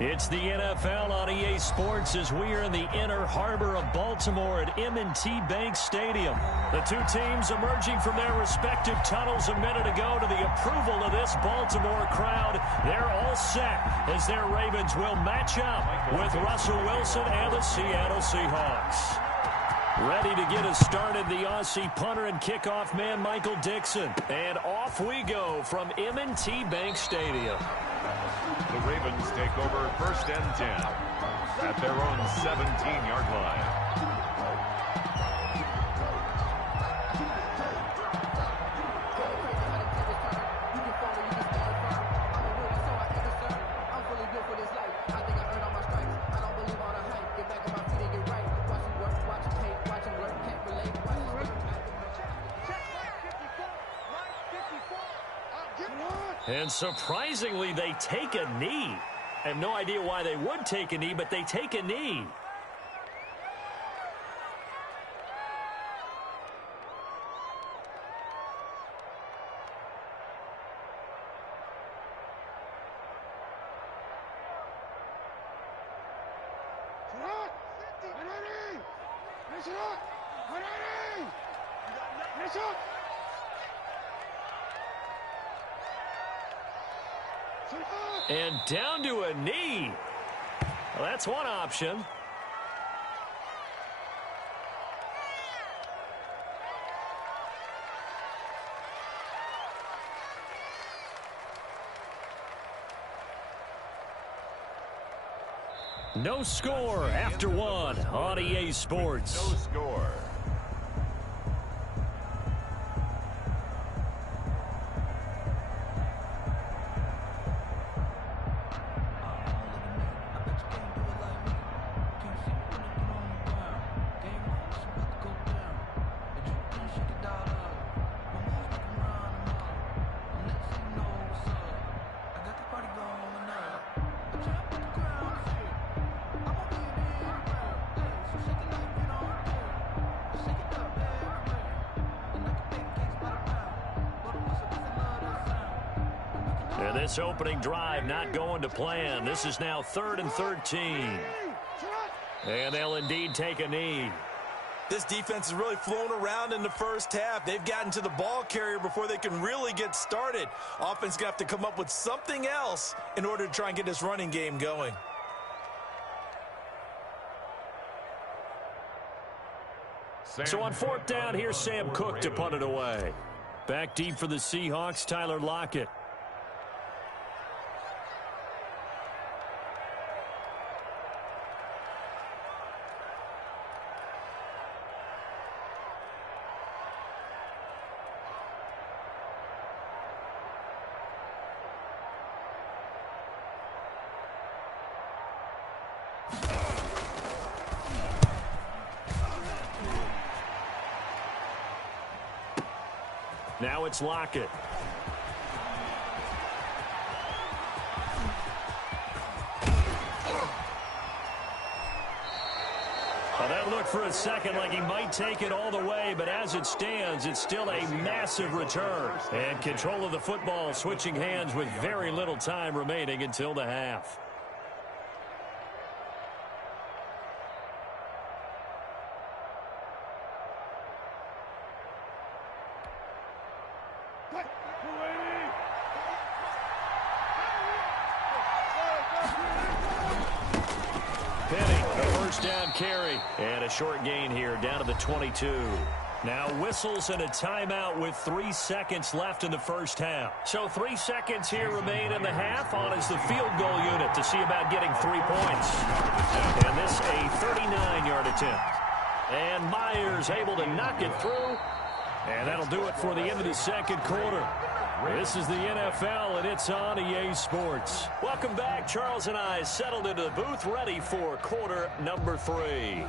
It's the NFL on EA Sports as we are in the inner harbor of Baltimore at M&T Bank Stadium. The two teams emerging from their respective tunnels a minute ago to the approval of this Baltimore crowd. They're all set as their Ravens will match up with Russell Wilson and the Seattle Seahawks. Ready to get us started, the Aussie punter and kickoff man, Michael Dixon. And off we go from M&T Bank Stadium. The Ravens take over 1st and 10 at their own 17-yard line. And surprisingly, they take a knee. I have no idea why they would take a knee, but they take a knee. And down to a knee. Well, that's one option. No score after one on EA Sports. No score. And this opening drive not going to plan. This is now 3rd and 13. And they'll indeed take a knee. This defense is really flown around in the first half. They've gotten to the ball carrier before they can really get started. Offense going to have to come up with something else in order to try and get this running game going. So on 4th down, here's Sam Cook to punt it away. Back deep for the Seahawks, Tyler Lockett. Now it's Lockett. Well, that looked for a second like he might take it all the way, but as it stands, it's still a massive return. And control of the football switching hands with very little time remaining until the half. Down carry and a short gain here down to the 22. Now whistles and a timeout with 3 seconds left in the first half. So 3 seconds here remain in the half. On is the field goal unit to see about getting 3 points. And this a 39-yard attempt. And Myers able to knock it through. And that'll do it for the end of the second quarter. This is the NFL, and it's on EA Sports. Welcome back. Charles and I settled into the booth, ready for quarter number 3.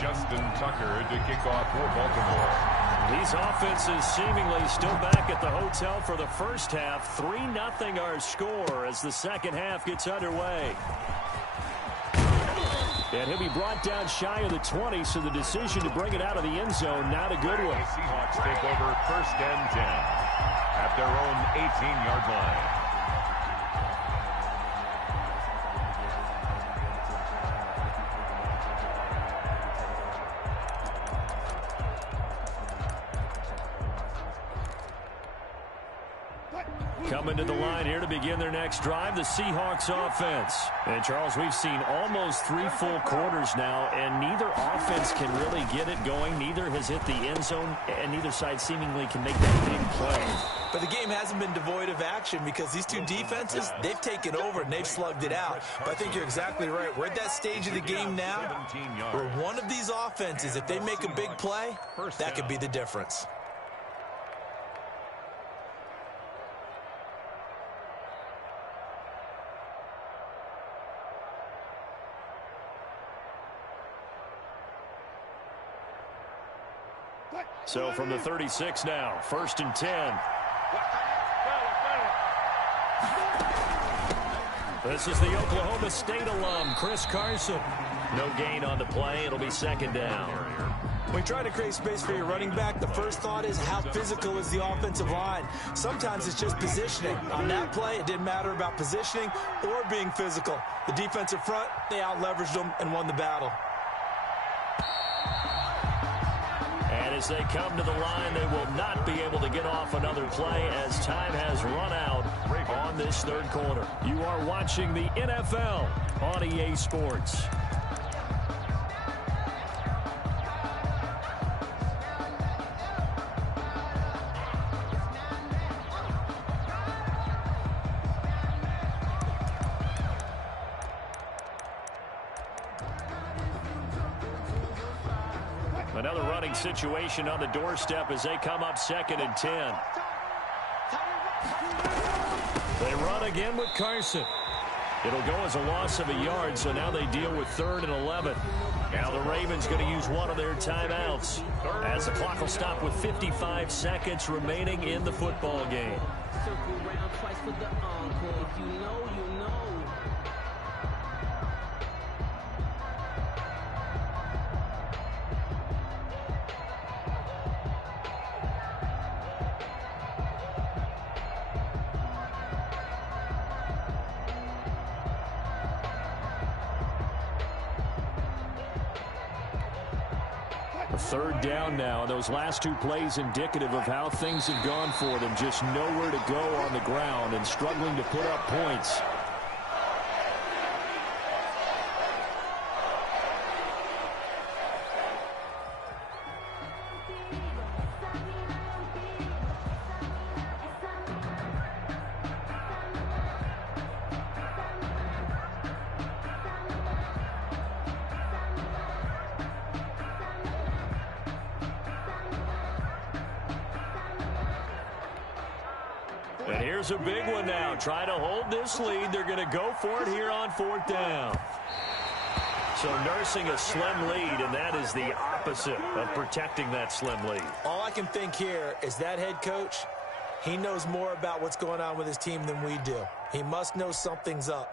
Justin Tucker to kick off for Baltimore. These offenses seemingly still back at the hotel for the first half. 3-0 our score as the second half gets underway. And he'll be brought down shy of the 20, so the decision to bring it out of the end zone, not a good one. The Seahawks take over 1st and 10 at their own 18-yard line. Coming to the line here to begin their next drive, the Seahawks offense. And, Charles, we've seen almost 3 full quarters now, and neither offense can really get it going. Neither has hit the end zone, and neither side seemingly can make that big play. But the game hasn't been devoid of action because these two defenses, they've taken over and they've slugged it out. But I think you're exactly right. We're at that stage of the game now where one of these offenses, if they make a big play, that could be the difference. So from the 36 now, 1st and 10. This is the Oklahoma State alum, Chris Carson. No gain on the play. It'll be 2nd down. When you try to create space for your running back, the first thought is how physical is the offensive line. Sometimes it's just positioning. On that play, it didn't matter about positioning or being physical. The defensive front, they out-leveraged them and won the battle. And as they come to the line, they will not be able to get off another play as time has run out on this 3rd quarter. You are watching the NFL on EA Sports. Another running situation on the doorstep as they come up 2nd and 10. They run again with Carson. It'll go as a loss of a yard, so now they deal with 3rd and 11. Now the Ravens going to use one of their timeouts as the clock will stop with 55 seconds remaining in the football game. Circle around twice for the encore. If you know, you know. Third down now, and those last 2 plays indicative of how things have gone for them. Just nowhere to go on the ground and struggling to put up points. And here's a big one now. Try to hold this lead. They're going to go for it here on 4th down. So nursing a slim lead, and that is the opposite of protecting that slim lead. All I can think here is that head coach, he knows more about what's going on with his team than we do. He must know something's up.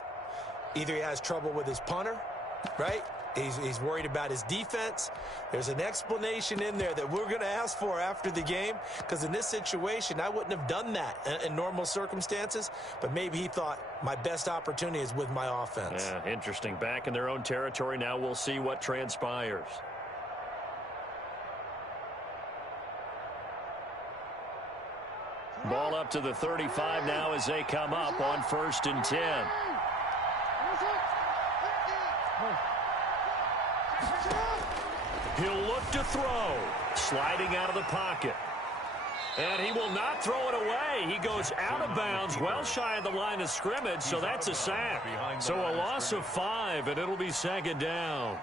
Either he has trouble with his punter, right? He's worried about his defense. There's an explanation in there that we're going to ask for after the game, because in this situation, I wouldn't have done that in normal circumstances, but maybe he thought my best opportunity is with my offense. Yeah, interesting. Back in their own territory. Now we'll see what transpires. Ball up to the 35 now as they come up on 1st and 10. He'll look to throw. Sliding out of the pocket. And he will not throw it away. He goes out of bounds, well shy of the line of scrimmage, so that's a sack. So a loss of 5, and it'll be 2nd down.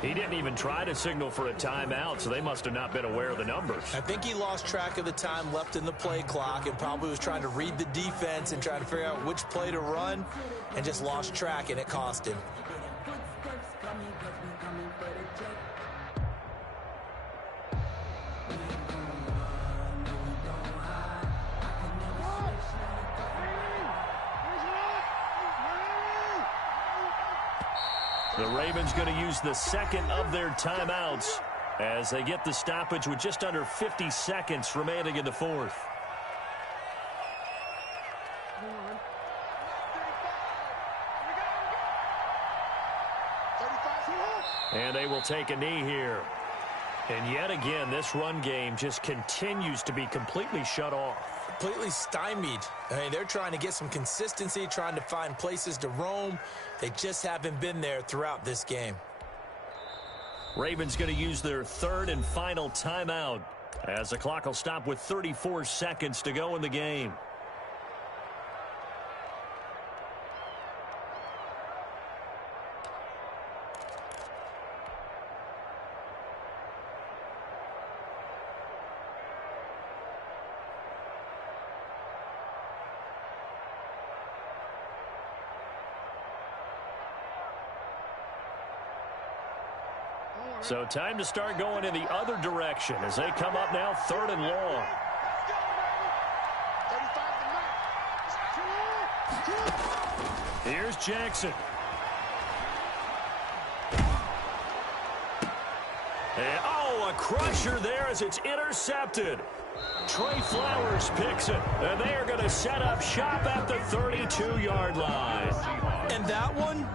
He didn't even try to signal for a timeout, so they must have not been aware of the numbers. I think he lost track of the time left in the play clock and probably was trying to read the defense and trying to figure out which play to run and just lost track, and it cost him. The Ravens going to use the second of their timeouts as they get the stoppage with just under 50 seconds remaining in the fourth. And they will take a knee here. And yet again, this run game just continues to be completely shut off. Completely stymied. I mean, they're trying to get some consistency, trying to find places to roam. They just haven't been there throughout this game. Ravens going to use their third and final timeout as the clock will stop with 34 seconds to go in the game. So time to start going in the other direction as they come up now third and long. Here's Jackson. And, a crusher there as it's intercepted. Trey Flowers picks it, and they are going to set up shop at the 32-yard line. And that one,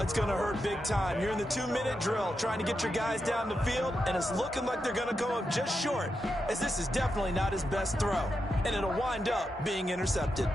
it's going to hurt big time. You're in the 2-minute drill trying to get your guys down the field, and it's looking like they're going to go up just short, as this is definitely not his best throw, and it'll wind up being intercepted.